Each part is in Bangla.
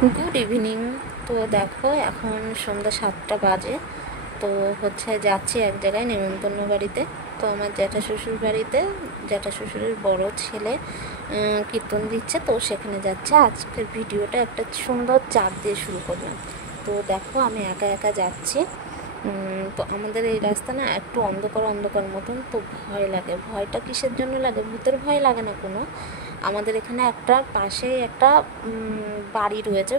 Good evening. তো দেখো এখন সন্ধ্যা 7টা বাজে। তো যাচ্ছি এক জায়গায় নেমন্তন্ন বাড়িতে। তো আমার জ্যাঠা শ্বশুর বাড়িতে জ্যাঠা শ্বশুরের বড় ছেলে কীর্তন দিচ্ছে, তো সেখানে যাচ্ছে। আজকের ভিডিওটা একটা সুন্দর চাঁদ দিয়ে শুরু করলাম। তো দেখো আমি একা একা যাচ্ছি। তো আমাদের এই রাস্তা না একটু অন্ধকার অন্ধকার মতন, তো ভয় লাগে। ভয়টা কিসের জন্য লাগে? ভূতের ভয় লাগে না কোনো। আমাদের এখানে একটা পাশেই একটা বাড়ি রয়েছে,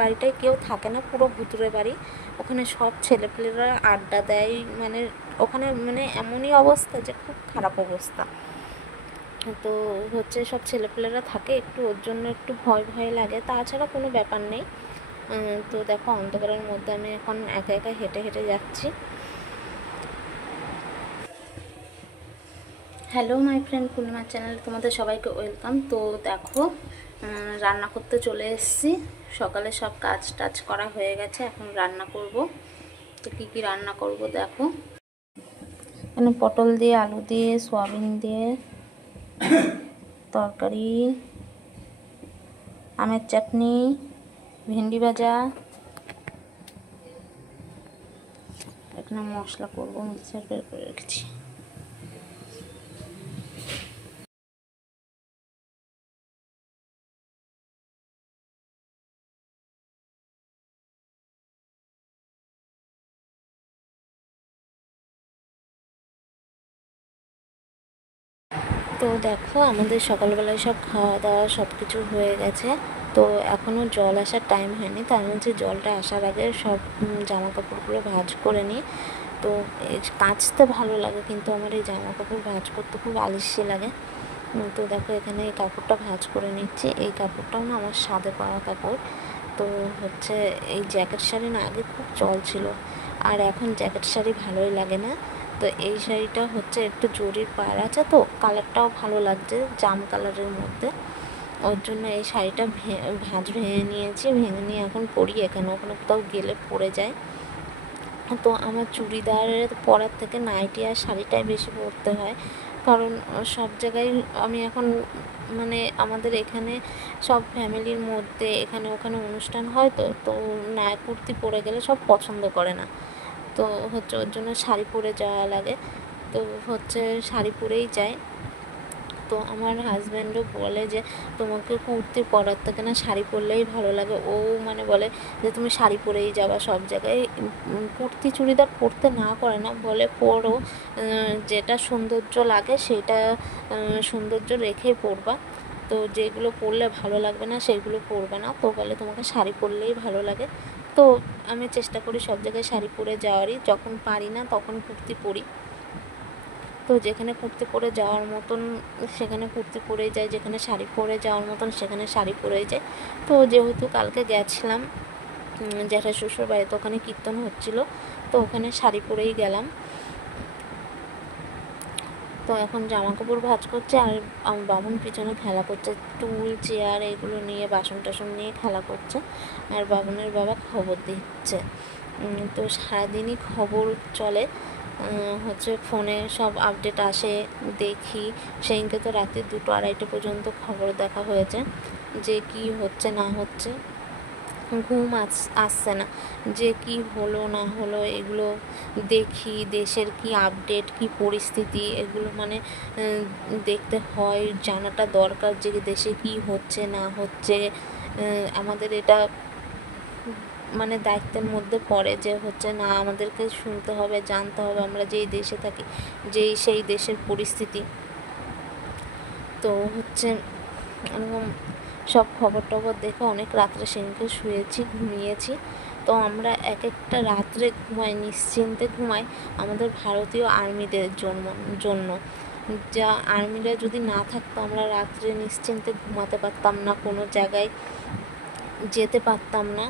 বাড়িটায় কেউ থাকে না, পুরো ভুতুরে বাড়ি। ওখানে সব ছেলেপেলেরা আড্ডা দেয়, মানে ওখানে মানে এমনই অবস্থা যে খুব খারাপ অবস্থা। তো সব ছেলেপেলেরা থাকে, একটু ওর জন্য একটু ভয় ভয় লাগে, তাছাড়া কোনো ব্যাপার নেই। তো দেখো অন্ধকারের মধ্যে আমি এখন একা একা হেঁটে হেঁটে যাচ্ছি। হ্যালো মাই ফ্রেন্ড, পূর্ণিমার চ্যানেলে তোমাদের সবাইকে ওয়েলকাম। তো দেখো রান্না করতে চলে এসেছি। সকালে সব কাজ টাজ করা হয়ে গেছে, এখন রান্না করব। তো কী কী রান্না করব দেখো। এখানে পটল দিয়ে, আলু দিয়ে, সয়াবিন দিয়ে তরকারি, আমের চাটনি, ভেন্ডি ভাজা। এখানে মশলা করবো, মিক্সার বের করে রেখেছি। তো দেখো আমাদের সকালবেলায় সব খাওয়া দাওয়া সব কিছু হয়ে গেছে। তো এখনও জল আসার টাইম হয়নি, তার মধ্যে জলটা আসার আগে সব জামা কাপড়গুলো ভাঁজ করে নিই। তো কাচতে ভালো লাগে, কিন্তু আমার এই জামা কাপড় ভাঁজ করতে খুব আলস্যি লাগে। তো দেখো এখানে এই কাপড়টা ভাঁজ করে নিচ্ছি। এই কাপড়টাও না আমার স্বাদে পাওয়া কাপড়। তো এই জ্যাকেট শাড়ি না আগে খুব চল ছিল, আর এখন জ্যাকেট শাড়ি ভালোই লাগে না। তো এই শাড়িটা একটু জরির পাড় আছে, তো কালারটাও ভালো লাগছে, জাম কালারের মধ্যে। ওর জন্য এই শাড়িটা ভাঁজ ভেঙে নিয়েছি, ভেঙে নিয়ে এখন পরি। এখানে ওখানে কোথাও গেলে পরে যায়। তো আমার চুড়িদারের পরার থেকে নাইটি আর শাড়িটাই বেশি পরতে হয়, কারণ সব জায়গায় আমি এখন মানে আমাদের এখানে সব ফ্যামিলির মধ্যে এখানে ওখানে অনুষ্ঠান হয়, তো তো না কুর্তি পরে গেলে সব পছন্দ করে না। তো ওর জন্য শাড়ি পরে যাওয়া লাগে। তো শাড়ি পরেই যায়। তো আমার হাজব্যান্ডও বলে যে তোমাকে কুর্তি পরার থেকে না শাড়ি পরলেই ভালো লাগে। ও মানে বলে যে তুমি শাড়ি পরেই যাবা সব জায়গায়, কুর্তি চুড়িদার পরতে না করে না, বলে পরো, যেটা সৌন্দর্য লাগে সেটা সৌন্দর্য রেখেই পরবা। তো যেগুলো পরলে ভালো লাগবে না সেগুলো পরবে না। তো বলে তোমাকে শাড়ি পরলেই ভালো লাগে। তো আমি চেষ্টা করি সব জায়গায় শাড়ি পরে যাওয়ারই, যখন পারি না তখন কুর্তি পরি। তো যেখানে কুর্তি পরে যাওয়ার মতন সেখানে কুর্তি পরেই যায়, যেখানে শাড়ি পরে যাওয়ার মতন সেখানে শাড়ি পরেই যায়। তো যেহেতু কালকে গেছিলাম জ্যাঠা শ্বশুর বাড়িতে, ওখানে কীর্তন হচ্ছিল, তো ওখানে শাড়ি পরেই গেলাম। তো এখন জামা কাপড় ভাঁজ করছে, আর বামুন পিছনে খেলা করছে, টুল চেয়ার এগুলো নিয়ে, বাসন টাসন নিয়ে খেলা করছে, আর বামুনের বাবা খবর দিচ্ছে। তো সারাদিনই খবর চলে, ফোনে সব আপডেট আসে, দেখি। সেদিনকে তো রাতে 2-2-2:30 পর্যন্ত খবর দেখা হয়েছে, যে কি হচ্ছে না হচ্ছে। ঘুম আসছে না, যে কি হলো না হলো এগুলো দেখি, দেশের কি আপডেট, কি পরিস্থিতি, এগুলো মানে দেখতে হয়, জানাটা দরকার যে দেশে কি হচ্ছে না হচ্ছে। আমাদের এটা মানে দায়িত্বের মধ্যে পড়ে যে না, আমাদেরকে শুনতে হবে, জানতে হবে আমরা যেই দেশে থাকি, সেই দেশের পরিস্থিতি। তো এরকম সব খবর টবর দেখে অনেক রাত্রে সেদিনকে ঘুমিয়েছি। তো আমরা এক একটা রাত্রে ঘুমাই, নিশ্চিন্তে ঘুমাই, আমাদের ভারতীয় আর্মিদের জন্য। যা আর্মিরা যদি না থাকতো আমরা রাত্রে নিশ্চিন্তে ঘুমাতে পারতাম না, কোনো জায়গায় যেতে পারতাম না।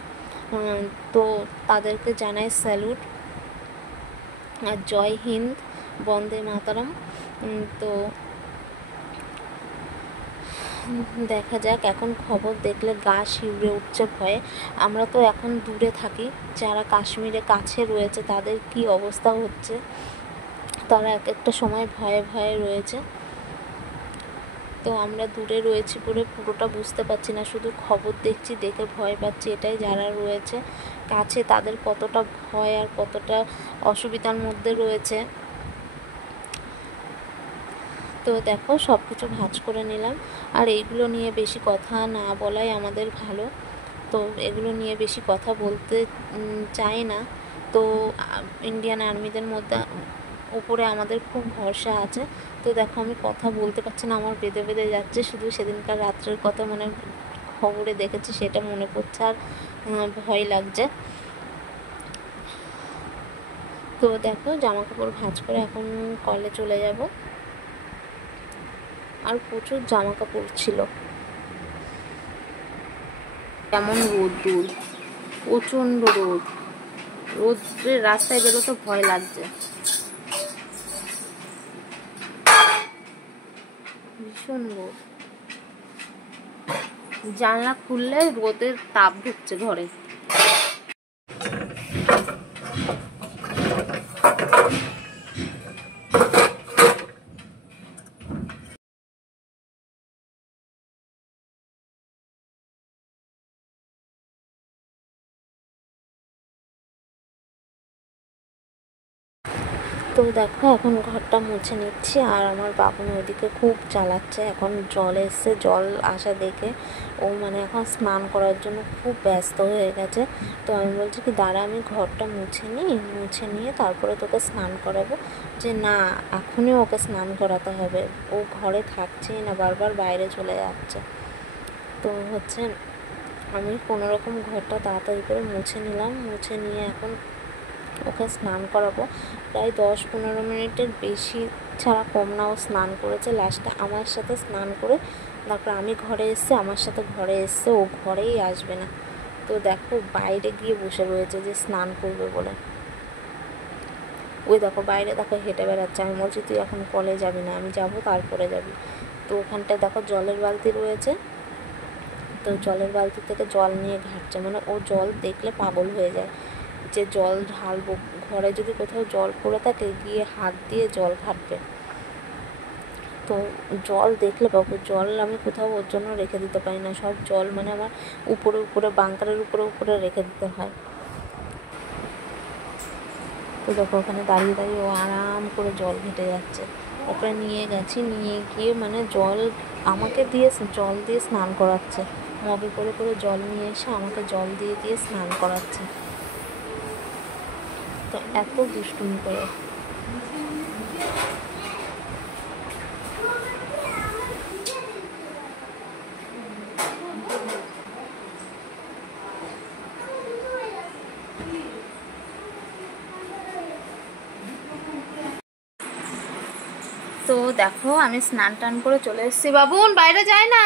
তো তাদেরকে জানাই স্যালুট, আর জয় হিন্দ, বন্দে মাতরম। তো দেখা যাক, এখন খবর দেখলে গা শিউরে উঠছে ভয়ে। আমরা তো এখন দূরে থাকি, যারা কাশ্মীরে কাছে রয়েছে তাদের কি অবস্থা হচ্ছে, তারা এক একটা সময় ভয়ে ভয়ে রয়েছে। তো আমরা দূরে রয়েছি বলে পুরোটা বুঝতে পারছি না, শুধু খবর দেখছি, দেখে ভয় পাচ্ছি। এটাই যারা রয়েছে কাছে তাদের কতটা ভয় আর কতটা অসুবিধার মধ্যে রয়েছে। তো দেখো সব কিছু ভাঁজ করে নিলাম, আর এইগুলো নিয়ে বেশি কথা না বলাই আমাদের ভালো। তো এগুলো নিয়ে বেশি কথা বলতে চাই না। তো ইন্ডিয়ান আর্মিদের মধ্যে উপরে আমাদের খুব ভরসা আছে। তো দেখো আমি কথা বলতে পারছি না, আমার বেঁধে বেঁধে যাচ্ছে। শুধু সেদিনকার রাত্রের কথা মানে খবরে দেখেছি সেটা মনে পড়ছে, আর ভয় লাগছে। তো দেখো জামা কাপড় ভাঁজ করে এখন কলে চলে যাব। আর প্রচুর জামা কাপড় ছিল। কেমন রোদ্দুর, প্রচণ্ড রোদ, রোদ্রের রাস্তায় বেরোতে ভয় লাগছে, ভীষণ রোদ। জানলা খুললে রোদের তাপ ঢুকছে ঘরে। তো দেখো এখন ঘরটা মুছে নিচ্ছি, আর আমার বাবুন ওইদিকে খুব জ্বালাচ্ছে। এখন জল এসছে, জল আসা দেখে ও মানে এখন স্নান করার জন্য খুব ব্যস্ত হয়ে গেছে। তো আমি বলছি কি দাঁড়া আমি ঘরটা মুছে নিই, মুছে নিয়ে তারপরে তোকে স্নান করাবো। যে না এখনই ওকে স্নান করাতে হবে, ও ঘরে থাকছেই না, বারবার বাইরে চলে যাচ্ছে। তো হচ্ছে আমি কোনোরকম ঘরটা তাড়াতাড়ি করে মুছে নিলাম, মুছে নিয়ে এখন ওকে স্নান করাবো। প্রায় 10-15 মিনিটের বেশি ছাড়া কম না ও স্নান করেছে। লাস্টে আমার সাথে স্নান করে তারপর আমি ঘরে এসছে, আমার সাথে ঘরে এসছে, ও ঘরেই আসবে না। তো দেখো বাইরে গিয়ে বসে রয়েছে যে স্নান করবে বলে। ওই দেখো বাইরে দেখো হেঁটে বেড়াচ্ছে। আমি বলছি তুই এখন কলে যাবি না, আমি যাব তারপরে যাবি। তো ওখানটায় দেখো জলের বালতি রয়েছে, তো জলের বালতি থেকে জল নিয়ে ঘাটছে, মানে ও জল দেখলে পাগল হয়ে যায় যে জল ঢালবো। ঘরে যদি কোথাও জল পড়ে থাকে গিয়ে হাত দিয়ে জল ঘাটবে। তো জল দেখলে বাবু, জল আমি কোথাও ওর জন্য রেখে দিতে পারি না, সব জল মানে আমার উপরে উপরে বাঙ্কারের উপরে উপরে রেখে দিতে হয়। তো দেখো ওখানে দাঁড়িয়ে দাঁড়িয়ে ও আরাম করে জল ঘেটে যাচ্ছে। ওপরে নিয়ে গেছি, নিয়ে গিয়ে মানে জল আমাকে দিয়ে জল দিয়ে স্নান করাচ্ছে, মগে করে করে জল নিয়ে এসে আমাকে জল দিয়ে দিয়ে স্নান করাচ্ছে। তো এত দুষ্টুমি করে। তো দেখো আমি স্নান টান করে চলে এসেছি। বাবুন বাইরে যায় না,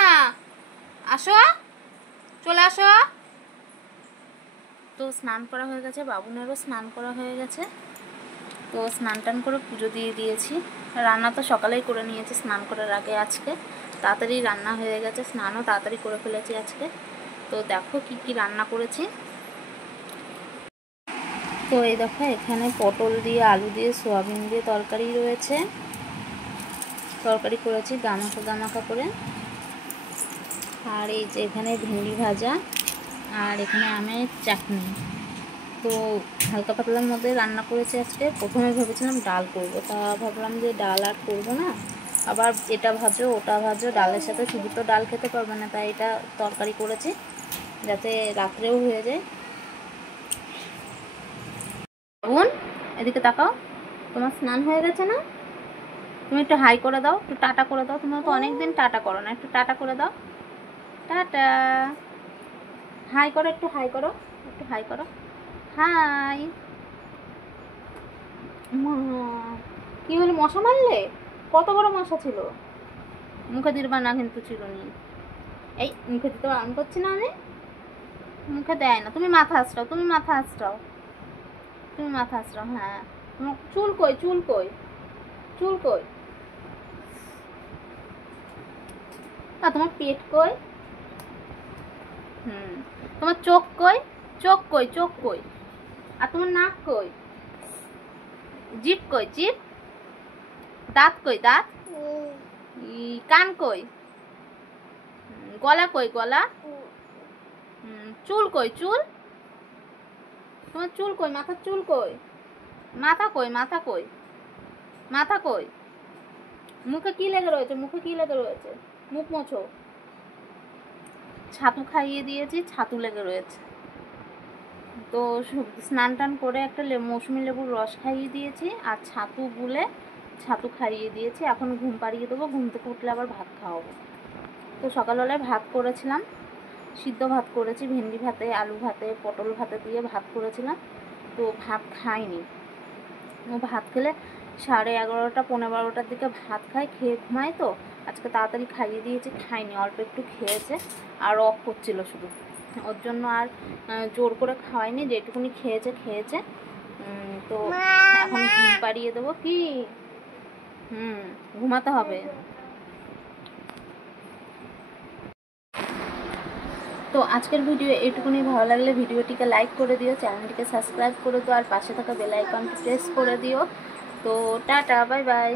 আসো চলে আসো। তো স্নান করা হয়ে গেছে, বাবুনেরও স্নান করা হয়ে গেছে। তো স্নান টান করে পুজো দিয়ে দিয়েছি। রান্না তো সকালেই করে নিয়েছি স্নান করার আগে। আজকে তাড়াতাড়ি রান্না হয়ে গেছে, স্নানও তাড়াতাড়ি করে ফেলেছি আজকে। তো দেখো কি কি রান্না করেছি। তো এই দেখো এখানে পটল দিয়ে আলু দিয়ে সোয়াবিন দিয়ে তরকারি রয়েছে, তরকারি করেছি গামাখা গামাখা করে। আর এই যে এখানে ভেন্ডি ভাজা, আর এখানে আমের চাটনি। তো হালকা পাতলার মধ্যে রান্না করেছি আজকে। প্রথমে ভেবেছিলাম ডাল করব, তা ভাবলাম যে ডাল আর করবো না, আবার এটা ভাজো ওটা ভাজো, ডালের সাথে শুধু তো ডাল খেতে পারবে না, তাই এটা তরকারি করেছি যাতে রাত্রেও হয়ে যায়। বোন এদিকে তাকাও, তোমার স্নান হয়ে গেছে না? তুমি একটু হাই করে দাও, একটু টাটা করে দাও। তুমি তো অনেকদিন টাটা করো না, একটু টাটা করে দাও। টাটা, হাই করো, একটু হাই করো, একটু হাই করো, হাই। কি হলো, মশা মারলে? কত বড় মশা ছিল? মুখে দিবা না কিন্তু চিরুনি। এই মুখে দিতে বারণ করছি না আমি, মুখে দেয় না। তুমি মাথা আঁচড়াও, তুমি মাথা আঁচড়াও, তুমি মাথা আঁচড়াও। হ্যাঁ চুল কই, চুল কই, চুল কই? তোমার পেট কই? তোমার চোখ কই? চোখ কই, চোখ কই? আর তোমার নাক কই? জিভ কই, জিভ? দাঁত কই, দাঁত? কান কই? গলা কই গলা? চুল কই চুল? তোমার চুল কই? মাথার চুল কই? মাথা কই? মাথা কই? মাথা কই? মুখে কি লেগে রয়েছে? মুখে কি লেগে রয়েছে? মুখ মোছো। ছাতু খাইয়ে দিয়েছি, ছাতু লেগে রয়েছে। তো স্নান টান করে একটা মৌসুমি লেবুর রস খাইয়ে দিয়েছি আর ছাতু গুলে ছাতু খাইয়ে দিয়েছি। এখন ঘুম পাড়িয়ে দেবো, ঘুম থেকে উঠলে আবার ভাত খাওয়াবো। তো সকালবেলায় ভাত করেছিলাম, সিদ্ধ ভাত করেছি, ভেন্ডি ভাতে, আলু ভাতে, পটল ভাতে দিয়ে ভাত করেছিলাম। তো ভাত খাইনি, ও ভাত খেলে 11:30 পৌনে 12টার দিকে ভাত খায়, খেয়ে ঘুমায়। তো আজকে তাড়াতাড়ি খাইয়ে দিয়েছি, খাইনি, অল্প একটু খেয়েছে আর অফ করছিল শুধু। ওর জন্য আর জোর করে খাওয়াইনি, যেটুকুনি খেয়েছে খেয়েছে। তো এখন ঘুম পাড়িয়ে দেবো। কি ঘুমাতে হবে। তো আজকের ভিডিও এইটুকুনি। ভালো লাগলে ভিডিওটিকে লাইক করে দিও, চ্যানেলটিকে সাবস্ক্রাইব করে দিও আর পাশে থাকা বেল আইকনটি প্রেস করে দিও। তো টাটা, বাই বাই।